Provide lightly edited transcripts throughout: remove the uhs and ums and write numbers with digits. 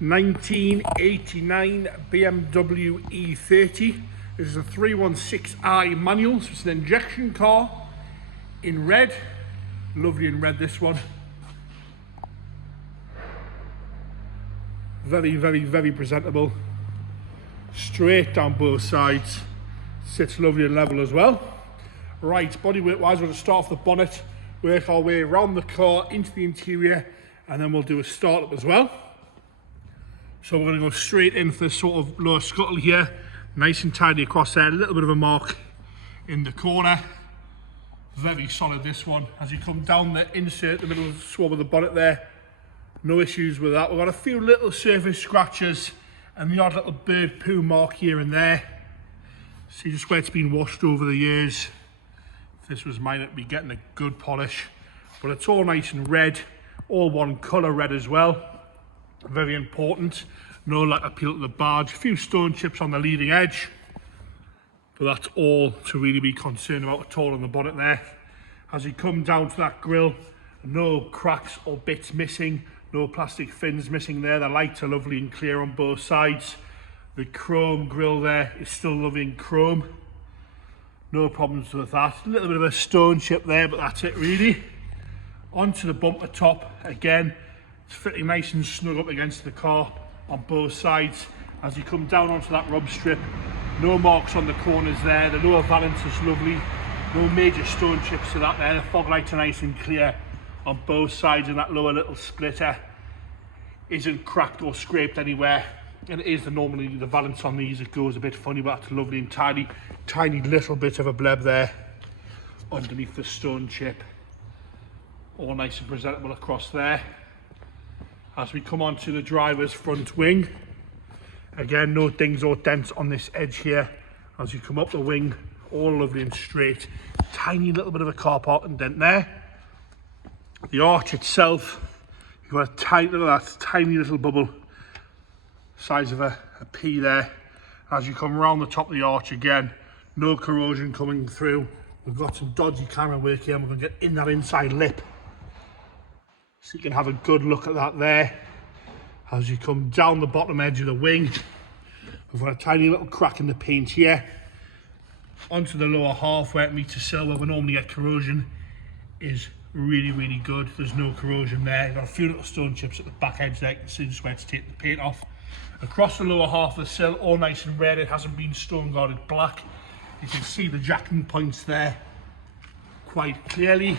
1989 BMW E30. This is a 316i manual, so it's an injection car in red. Lovely in red, this one. Very, very, very presentable. Straight down both sides. Sits lovely and level as well. Right, bodywork wise, we're going to start off the bonnet, work our way around the car into the interior, and then we'll do a start up as well. So we're going to go straight in for this sort of lower scuttle here, nice and tidy across there, a little bit of a mark in the corner. Very solid, this one. As you come down the insert, the middle swab of the bonnet there, no issues with that. We've got a few little surface scratches and the odd little bird poo mark here and there. See just where it's been washed over the years. If this was mine, it'd be getting a good polish. But it's all nice and red, all one colour red as well. Very important. No lack of peel to the badge. A few stone chips on the leading edge. But that's all to really be concerned about at all on the bonnet there. As you come down to that grille, no cracks or bits missing. No plastic fins missing there. The lights are lovely and clear on both sides. The chrome grille there is still lovely in chrome. No problems with that. A little bit of a stone chip there, but that's it really. Onto the bumper top again. It's fitting nice and snug up against the car on both sides. As you come down onto that rub strip, no marks on the corners there. The lower valance is lovely. No major stone chips to that there. The fog lights are nice and clear on both sides, and that lower little splitter isn't cracked or scraped anywhere. And it is normally the valance on these, it goes a bit funny, but that's lovely and tidy. Tiny little bit of a bleb there underneath the stone chip. All nice and presentable across there. As we come on to the driver's front wing, again, no dings or dents on this edge here. As you come up the wing, all lovely and straight. Tiny little bit of a car parking dent there. The arch itself, you've got a tiny little bubble, size of a pea there. As you come around the top of the arch again, no corrosion coming through. We've got some dodgy camera work here, and we're going to get in that inside lip, so you can have a good look at that there. As you come down the bottom edge of the wing, we've got a tiny little crack in the paint here. Onto the lower half where it meets the sill where we normally get corrosion is really, really good. There's no corrosion there. You've got a few little stone chips at the back edge there. You can see just where it's taken the paint off. Across the lower half of the sill, all nice and red. It hasn't been stone guarded black. You can see the jacking points there quite clearly.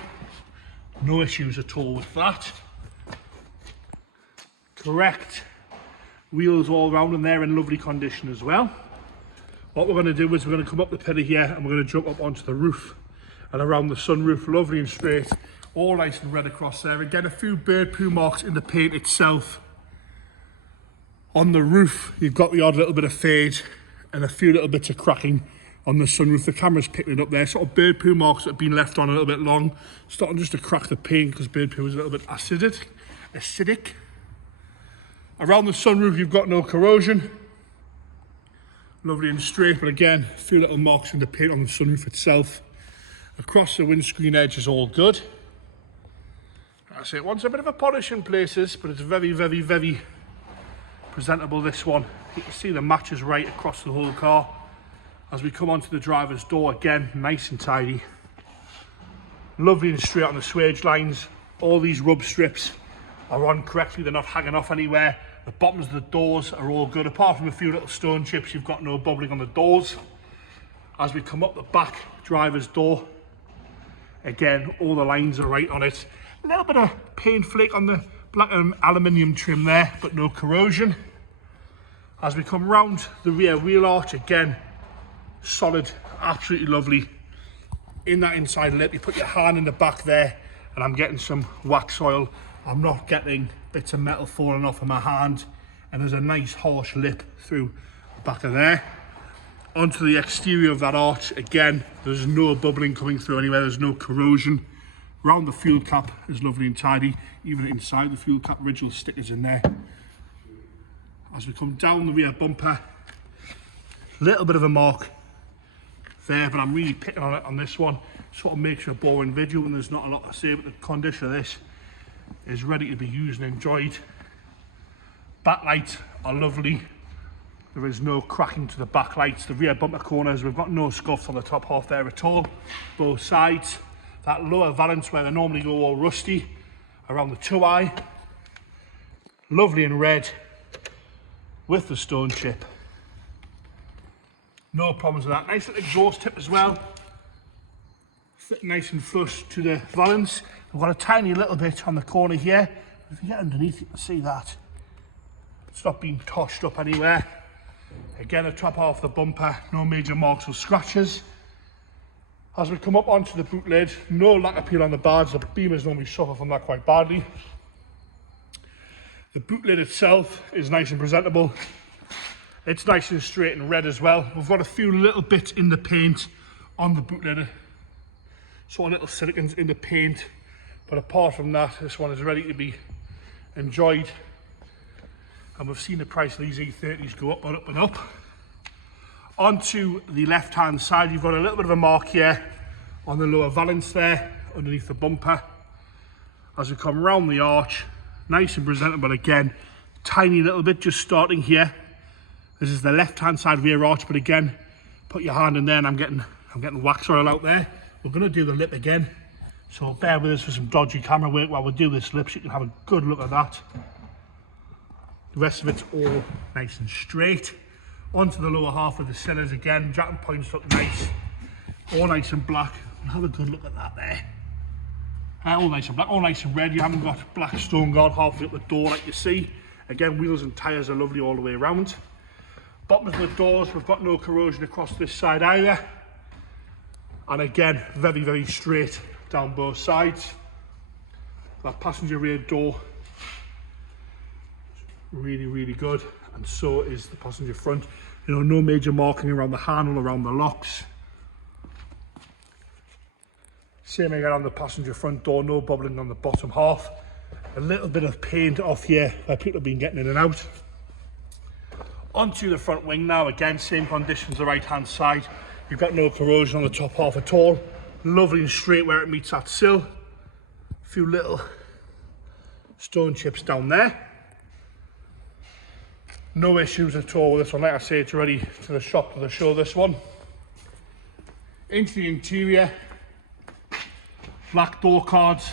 No issues at all with that. Correct wheels all round, and they're in lovely condition as well. What we're going to do is we're going to come up the pillar here and we're going to jump up onto the roof and around the sunroof, lovely and straight, all nice and red across there. Again, a few bird poo marks in the paint itself. On the roof, you've got the odd little bit of fade and a few little bits of cracking on the sunroof. The camera's picking it up there, sort of bird poo marks that have been left on a little bit long, starting just to crack the paint because bird poo is a little bit acidic. Around the sunroof, you've got no corrosion. Lovely and straight, but again, a few little marks in the paint on the sunroof itself. Across the windscreen edge is all good. That's it. Wants a bit of a polish in places, but it's very, very, very presentable, this one. You can see the match is right across the whole car. As we come onto the driver's door, again, nice and tidy. Lovely and straight on the swage lines. All these rub strips are on correctly. They're not hanging off anywhere. The bottoms of the doors are all good. Apart from a few little stone chips, you've got no bubbling on the doors. As we come up the back driver's door, again, all the lines are right on it. A little bit of paint flake on the black aluminium trim there, but no corrosion. As we come round the rear wheel arch, again, solid, absolutely lovely. In that inside lip, you put your hand in the back there, and I'm getting some wax oil. I'm not getting bits of metal falling off of my hand, and there's a nice harsh lip through the back of there. Onto the exterior of that arch, again, there's no bubbling coming through anywhere, there's no corrosion. Round the fuel cap is lovely and tidy. Even inside the fuel cap, original stickers in there. As we come down the rear bumper, little bit of a mark there, but I'm really picking on it on this one. Sort of makes a boring video and there's not a lot to say, but the condition of this is ready to be used and enjoyed. Backlights are lovely. There is no cracking to the backlights. The rear bumper corners, we've got no scuffs on the top half there at all. Both sides. That lower valance where they normally go all rusty around the 2-eye. Lovely in red with the stone chip. No problems with that. Nice little exhaust tip as well. Sitting nice and flush to the valance. We've got a tiny little bit on the corner here. If you get underneath, you can see that. It's not been toshed up anywhere. Again, the top half of the bumper, no major marks or scratches. As we come up onto the boot lid, no lacquer peel on the badge. The beamers normally suffer from that quite badly. The boot lid itself is nice and presentable. It's nice and straight and red as well. We've got a few little bits in the paint on the boot lid. Sort of little silicons in the paint. But apart from that, this one is ready to be enjoyed. And we've seen the price of these E30s go up and up and up. Onto the left hand side, you've got a little bit of a mark here on the lower valance there, underneath the bumper. As we come round the arch, nice and presentable again. Tiny little bit just starting here. This is the left hand side rear arch, but again, put your hand in there and I'm getting wax oil out there. We're going to do the lip again, so bear with us for some dodgy camera work while we do this lip so you can have a good look at that. The rest of it's all nice and straight. Onto the lower half of the cylinders again, jack and points look nice, all nice and black. And have a good look at that there. All nice and black, all nice and red. You haven't got black stone guard halfway up the door like you see. Again, wheels and tyres are lovely all the way around. Bottom of the doors, we've got no corrosion across this side either. And again, very, very straight down both sides. That passenger rear door, really, really good. And so is the passenger front. You know, no major marking around the handle, around the locks. Same again on the passenger front door, no bubbling on the bottom half. A little bit of paint off here where people have been getting in and out. Onto the front wing now, again, same conditions, the right hand side. You've got no corrosion on the top half at all. Lovely and straight where it meets that sill. A few little stone chips down there. No issues at all with this one. Like I say, it's ready to the shop to show this one. Into the interior. Black door cards.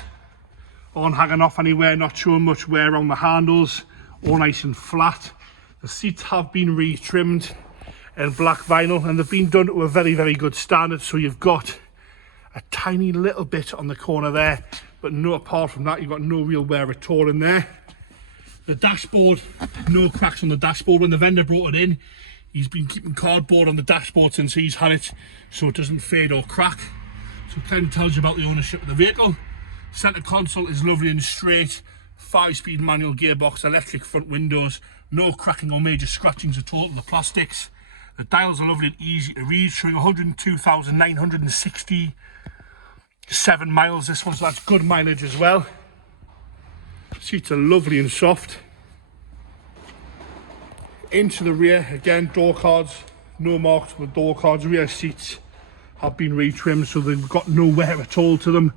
Aren't hanging off anywhere, not showing much wear on the handles. All nice and flat. The seats have been retrimmed in black vinyl and they've been done to a very, very good standard. So you've got a tiny little bit on the corner there, but no, apart from that, you've got no real wear at all in there. The dashboard, no cracks on the dashboard. When the vendor brought it in, he's been keeping cardboard on the dashboard since he's had it, so it doesn't fade or crack. So it kind of tells you about the ownership of the vehicle. Centre console is lovely and straight. 5-speed manual gearbox, electric front windows, no cracking or major scratchings at all on the plastics. The dials are lovely and easy to read, showing 102,967 miles this one, so that's good mileage as well. Seats are lovely and soft. Into the rear, again, door cards, no marks on the door cards. Rear seats have been retrimmed, so they've got no wear at all to them.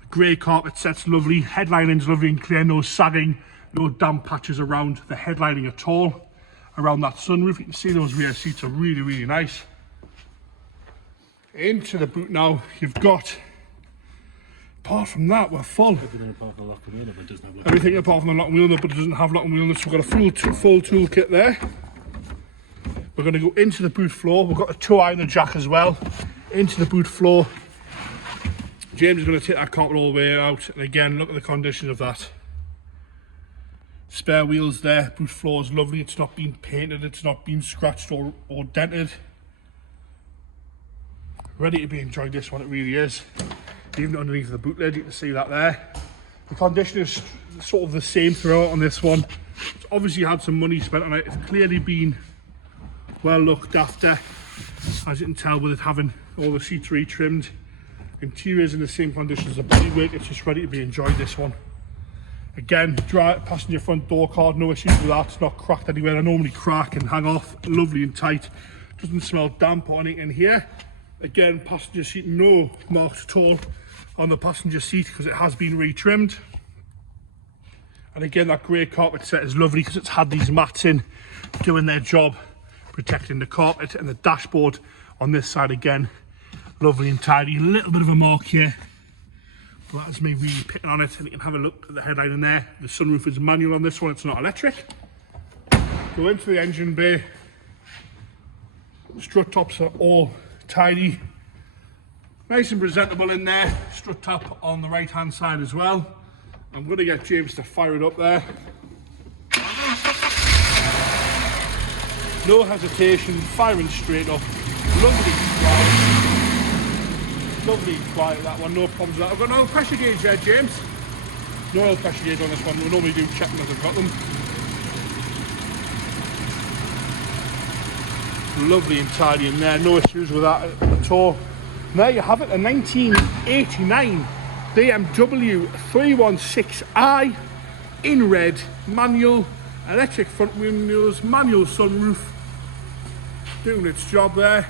The grey carpet set's lovely, headlining's lovely and clear, no sagging, no damp patches around the headlining at all. Around that sunroof, you can see those rear seats are really, really nice. Into the boot now, you've got, apart from that, we're full. Everything apart from the lock and wheel, but it doesn't have lock. Everything apart from the lock and wheel, but it doesn't have lock and wheel. So we've got a full toolkit there. We're going to go into the boot floor. We've got a 2-eye in the jack as well. Into the boot floor. James is going to take that carpet all the way out. And again, look at the condition of that. Spare wheels there. Boot floor is lovely. It's not been painted. It's not been scratched or dented. Ready to be enjoyed, this one, it really is. Even underneath the boot lid, you can see that there. The condition is sort of the same throughout on this one. It's obviously had some money spent on it. It's clearly been well looked after, as you can tell with it having all the seats retrimmed. Interior is in the same condition as the bodywork. It's just ready to be enjoyed, this one. Again, dry passenger front door card, no issues with that. It's not cracked anywhere. They normally crack and hang off, lovely and tight. Doesn't smell damp or anything in here. Again, passenger seat, no marks at all on the passenger seat because it has been retrimmed. And again, that grey carpet set is lovely because it's had these mats in doing their job, protecting the carpet. And the dashboard on this side again, lovely and tidy. A little bit of a mark here, but that is me really picking on it. And you can have a look at the headlight in there. The sunroof is manual on this one, it's not electric. Go into the engine bay. Strut tops are all tidy. Nice and presentable in there. Strut top on the right hand side as well. I'm going to get James to fire it up there. No hesitation, firing straight up. Lovely quiet. Lovely quiet, that one, no problems with that. I've got no pressure gauge there, James. No oil pressure gauge on this one. We normally do check them as I've got them. Lovely and tidy in there, no issues with that at all. And there you have it, a 1989 BMW 316i in red, manual, electric front windows, manual sunroof, doing its job there.